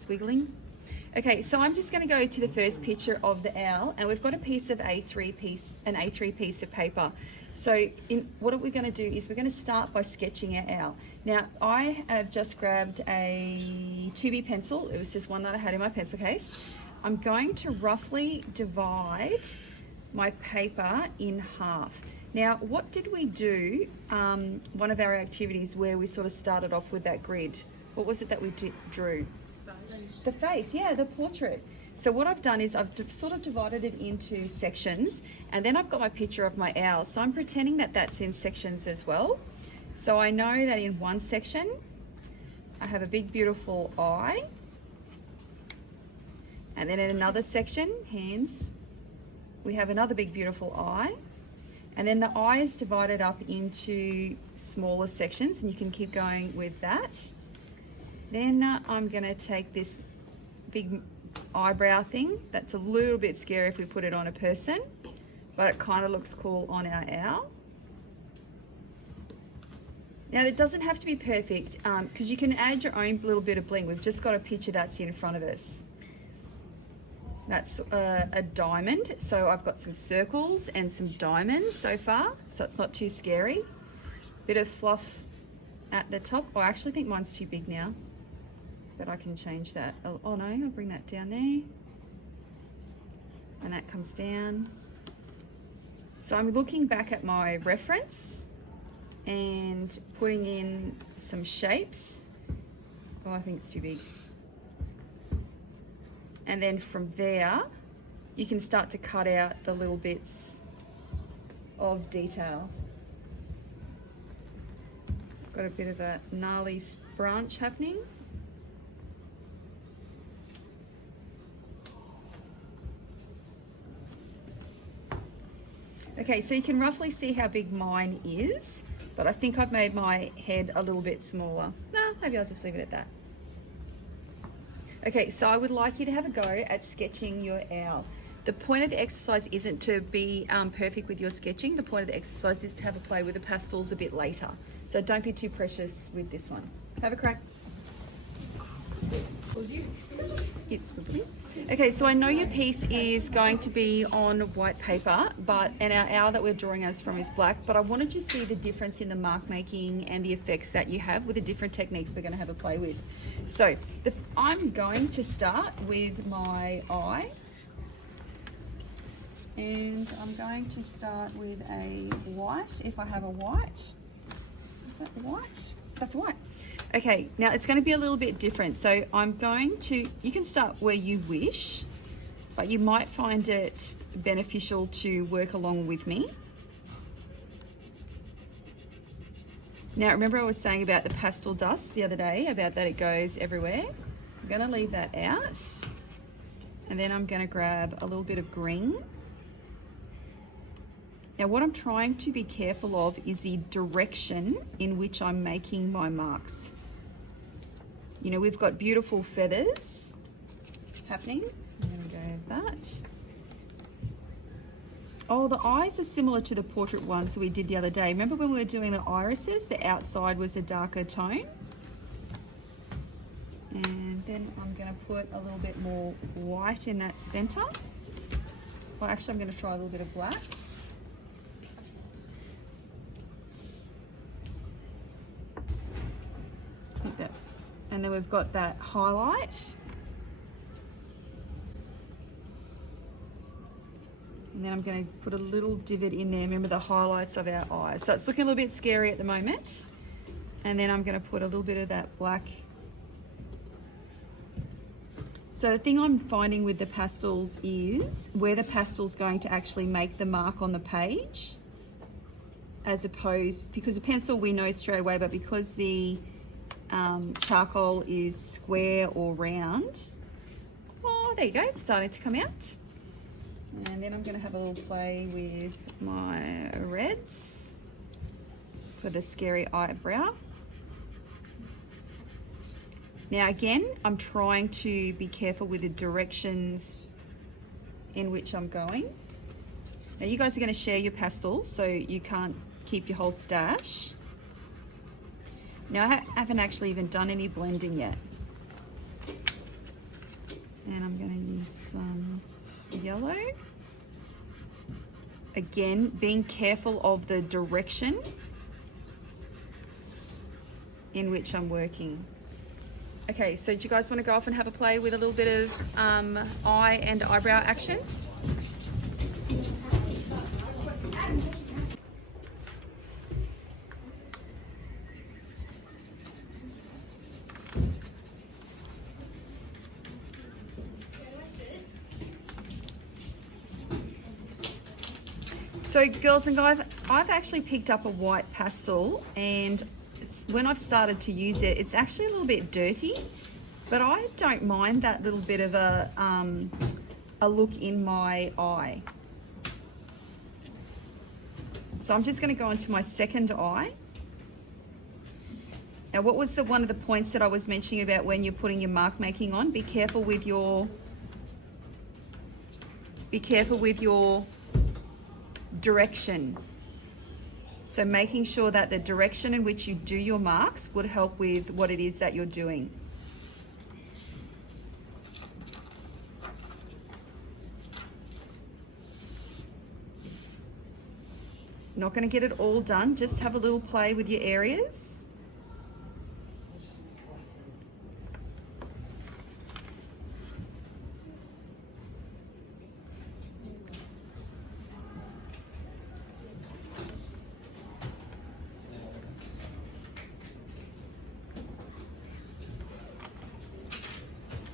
it's wiggling. Okay, so I'm just going to go to the first picture of the owl, and we've got a piece of A3 piece of paper. So what we're going to do is we're going to start by sketching our owl. Now, I have just grabbed a 2B pencil. It was just one that I had in my pencil case. I'm going to roughly divide my paper in half. Now, what did we do, one of our activities where we sort of started off with that grid? What was it that we drew? The face, yeah, the portrait. So what I've done is I've sort of divided it into sections, and then I've got my picture of my owl. So I'm pretending that that's in sections as well. So I know that in one section, I have a big, beautiful eye. And then in another section, hands, we have another big, beautiful eye. And then the eye is divided up into smaller sections, and you can keep going with that. Then I'm going to take this big eyebrow thing. That's a little bit scary if we put it on a person, but it kind of looks cool on our owl. Now, it doesn't have to be perfect because you can add your own little bit of bling. We've just got a picture that's in front of us. That's a diamond. So I've got some circles and some diamonds so far, so it's not too scary. Bit of fluff at the top. Oh, I actually think mine's too big now, but I can change that. Oh no, I'll bring that down there. And that comes down. So I'm looking back at my reference and putting in some shapes. Oh, I think it's too big. And then from there, you can start to cut out the little bits of detail. Got a bit of a gnarly branch happening. Okay, so you can roughly see how big mine is, but I think I've made my head a little bit smaller. No, maybe I'll just leave it at that. Okay, so I would like you to have a go at sketching your owl. The point of the exercise isn't to be perfect with your sketching. The point of the exercise is to have a play with the pastels a bit later. So don't be too precious with this one. Have a crack. It's wiggly. Okay, so I know your piece is going to be on white paper, and our owl that we're drawing as from is black, but I wanted to see the difference in the mark making and the effects that you have with the different techniques we're going to have a play with. So I'm going to start with my eye, and I'm going to start with a white, if I have a white. Is that white? That's white. Okay, now it's going to be a little bit different. So I'm going to, you can start where you wish, but you might find it beneficial to work along with me. Now, remember I was saying about the pastel dust the other day, about that it goes everywhere. I'm going to leave that out. And then I'm going to grab a little bit of green. Now, what I'm trying to be careful of is the direction in which I'm making my marks. You know, we've got beautiful feathers happening. I'm going to go with that. Oh, the eyes are similar to the portrait ones that we did the other day. Remember when we were doing the irises, the outside was a darker tone? And then I'm going to put a little bit more white in that center. Well, actually, I'm going to try a little bit of black. I think that's, and then we've got that highlight. And then I'm going to put a little divot in there. Remember the highlights of our eyes. So it's looking a little bit scary at the moment. And then I'm going to put a little bit of that black. So the thing I'm finding with the pastels is where the pastel's going to actually make the mark on the page, as opposed, because the pencil we know straight away, but because the charcoal is square or round. Oh, there you go, it's starting to come out. And then I'm going to have a little play with my reds for the scary eyebrow. Now again, I'm trying to be careful with the directions in which I'm going. Now you guys are going to share your pastels, so you can't keep your whole stash. Now I haven't actually even done any blending yet. And I'm going to use some yellow. Again, being careful of the direction in which I'm working. Okay, so do you guys want to go off and have a play with a little bit of eye and eyebrow action? So girls and guys, I've actually picked up a white pastel, and when I've started to use it, it's actually a little bit dirty, but I don't mind that little bit of a look in my eye. So I'm just going to go into my second eye. Now, what was one of the points that I was mentioning about when you're putting your mark making on? Be careful with your direction. So making sure that the direction in which you do your marks would help with what it is that you're doing. Not going to get it all done, just have a little play with your areas.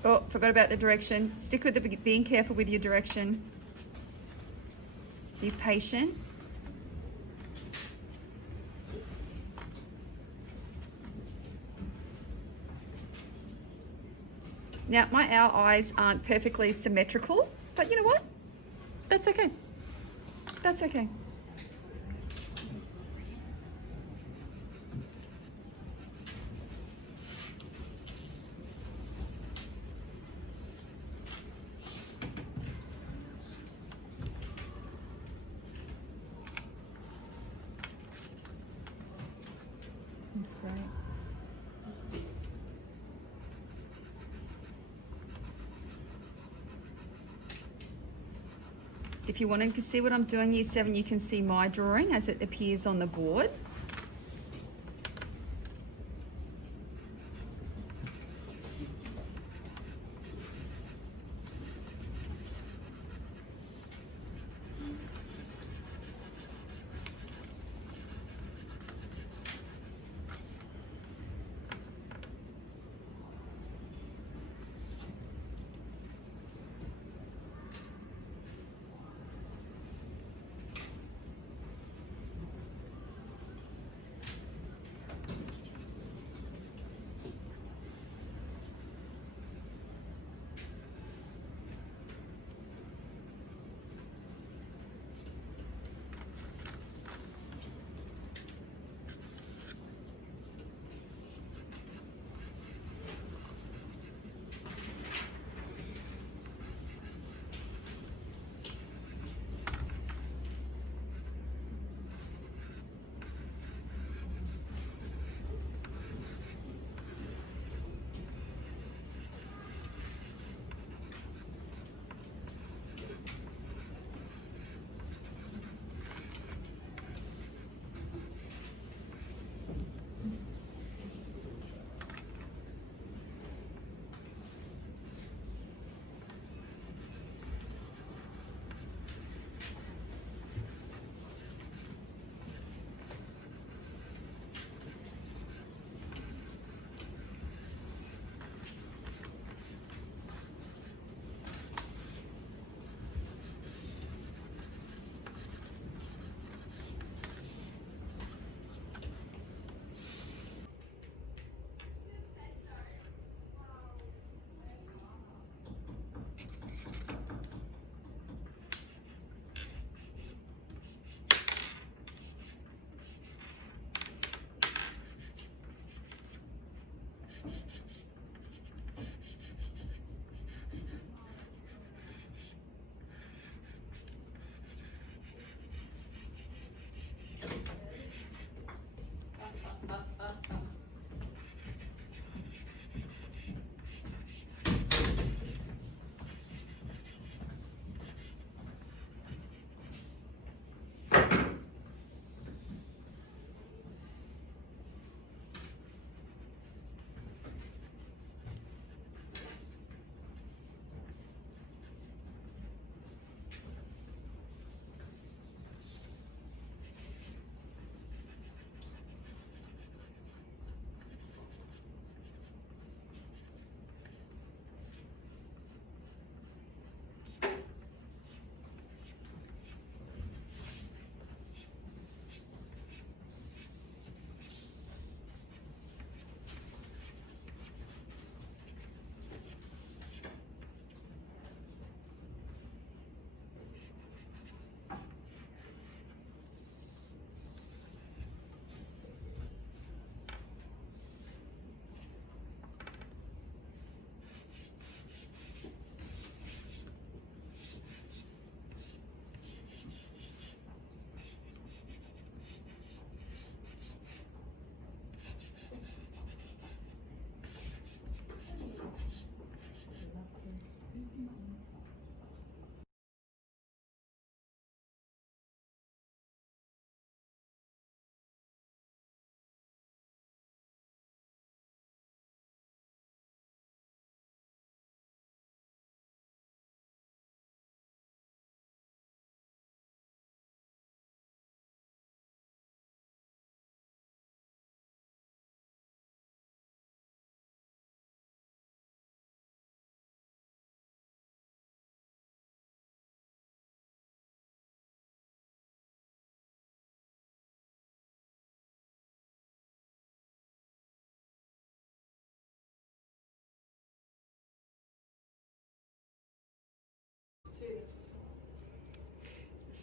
Oh, forgot about the direction. Stick with being careful with your direction. Be patient. Now, our eyes aren't perfectly symmetrical, but you know what? That's okay. That's okay. That's great. If you want to see what I'm doing, Year 7, you can see my drawing as it appears on the board.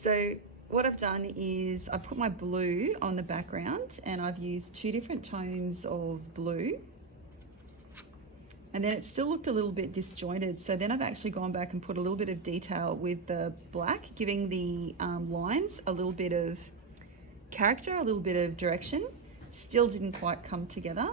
So what I've done is I put my blue on the background and I've used 2 different tones of blue. And then it still looked a little bit disjointed. So then I've actually gone back and put a little bit of detail with the black, giving the lines a little bit of character, a little bit of direction. Still didn't quite come together.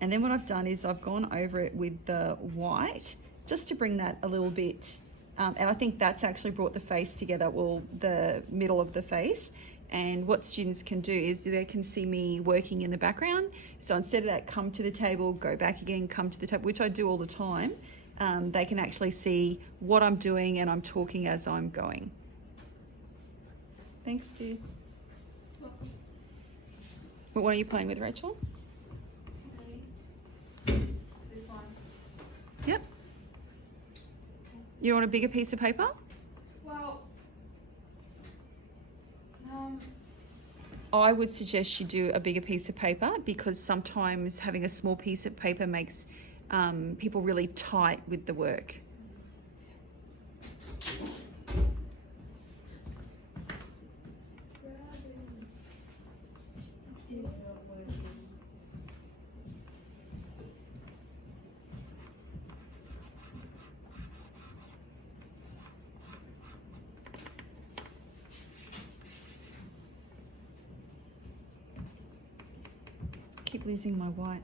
And then what I've done is I've gone over it with the white just to bring that a little bit, and I think that's actually brought the face together, well, the middle of the face. And what students can do is they can see me working in the background. So instead of that, come to the table, go back again, come to the table, which I do all the time, they can actually see what I'm doing and I'm talking as I'm going. Thanks, dude. What are you playing with, Rachel? This one. Yep. You want a bigger piece of paper? Well, I would suggest you do a bigger piece of paper, because sometimes having a small piece of paper makes people really tight with the work. Keep losing my white.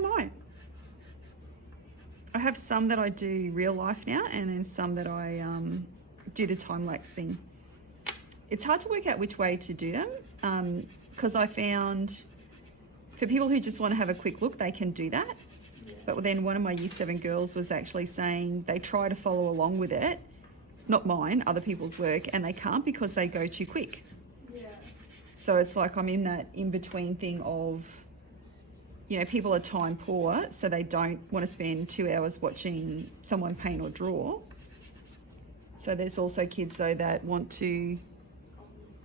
Mine. I have some that I do real life now, and then some that I do the time-lapse thing. It's hard to work out which way to do them, because I found for people who just want to have a quick look, they can do that. Yeah. But then one of my Year 7 girls was actually saying they try to follow along with it, not mine, other people's work, and they can't because they go too quick. Yeah. So it's like I'm in that in-between thing of, you know, people are time poor, so they don't want to spend 2 hours watching someone paint or draw. So there's also kids though that want to,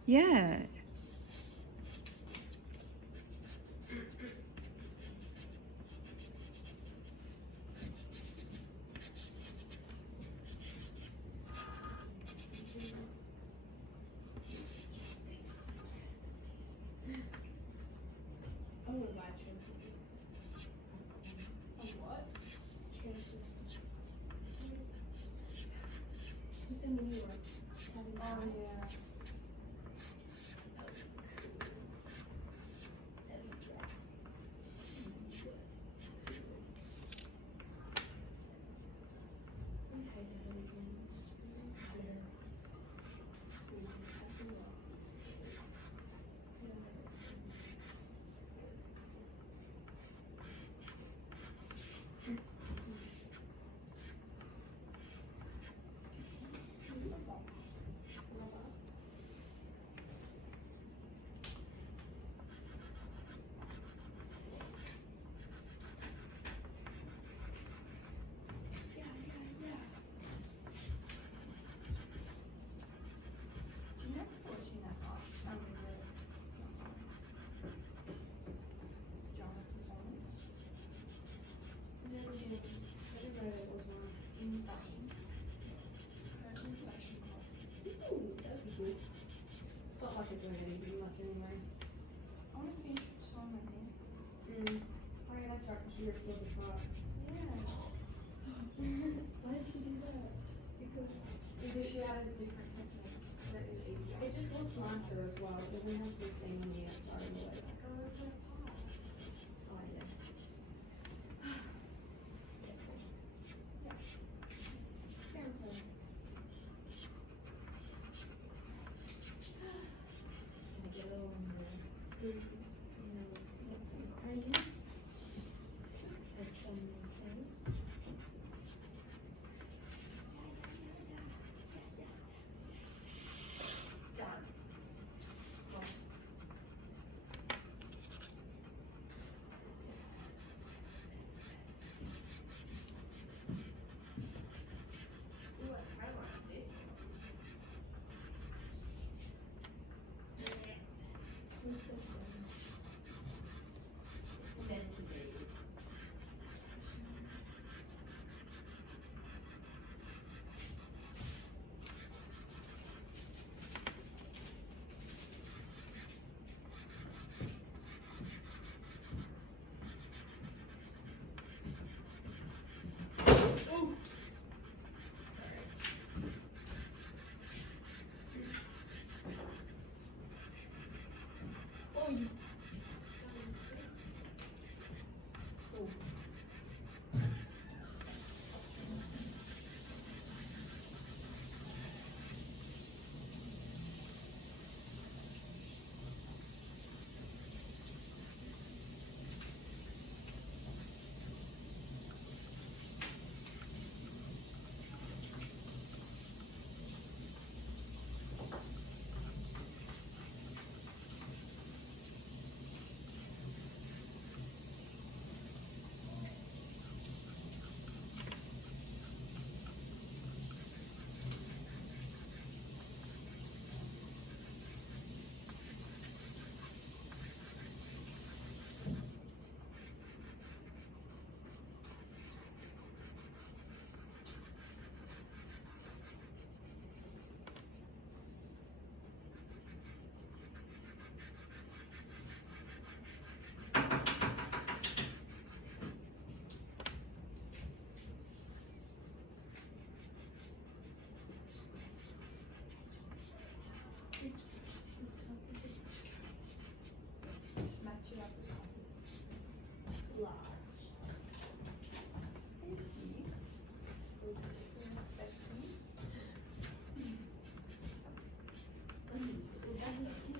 yeah. It's not like they're doing anything much anyway. I want to be your clothes apart. Yeah. Why did she do that? Because she had a different technique that is easier. It just looks nicer as well. It doesn't have to be seen on the outside of the way. Go over it apart. Oh yeah. Careful. Can I get it all in the grooves? You know, get some creams. Add some cream. Done. Ooh, I highlighted this. It's meant to be. Oh, you. Oh. Just match it up with others. Large. Thank you. For respecting. Is that his skin?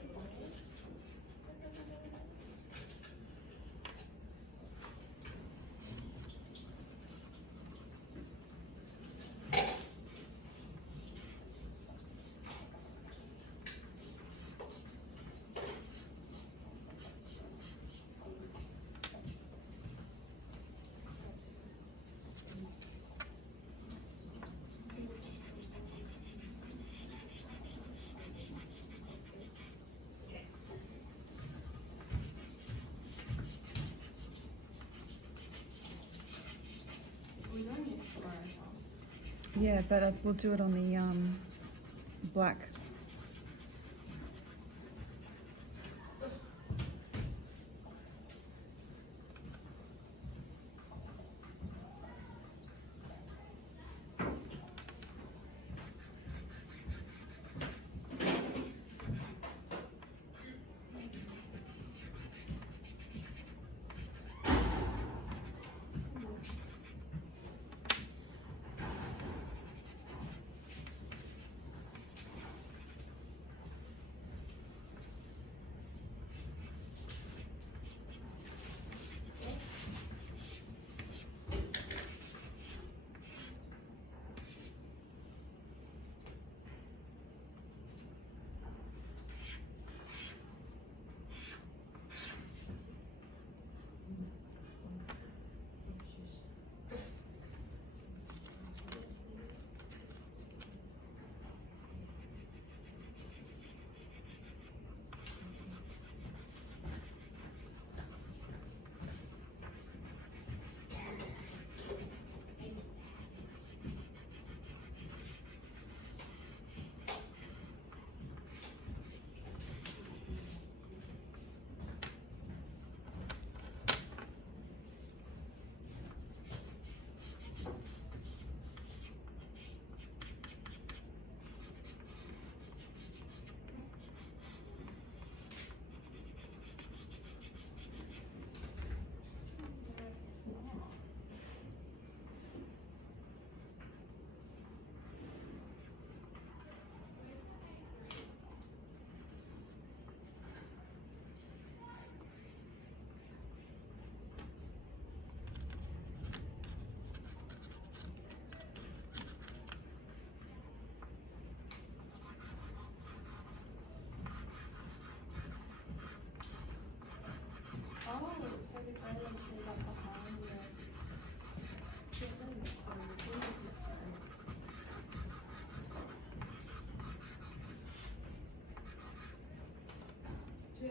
We're doing this tomorrow, Tom. Yeah, but we'll do it on the black.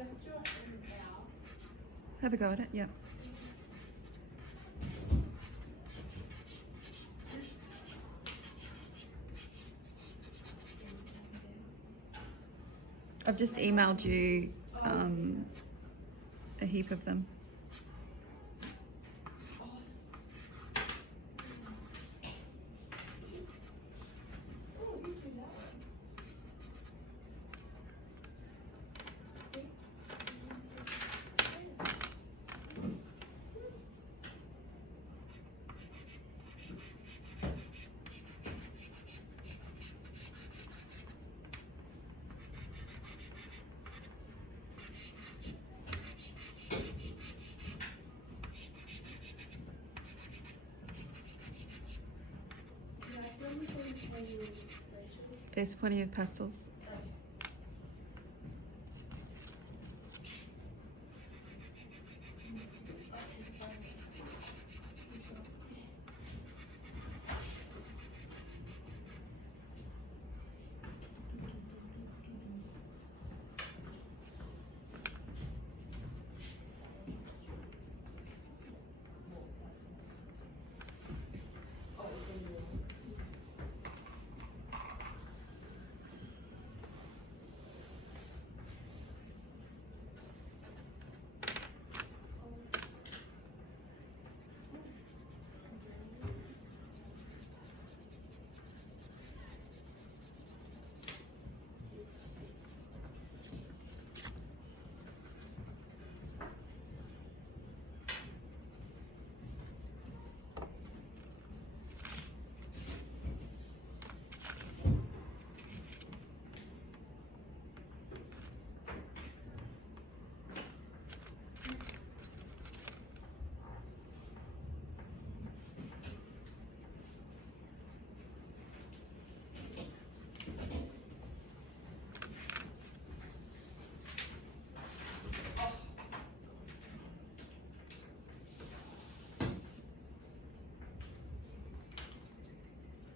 Just draw an owl. Have a go at it, yep. I've just emailed you a heap of them. Oh, you do that. Yeah, so I'm saying can use Rachel. There's plenty of pastels.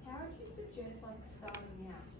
How would you suggest like starting out?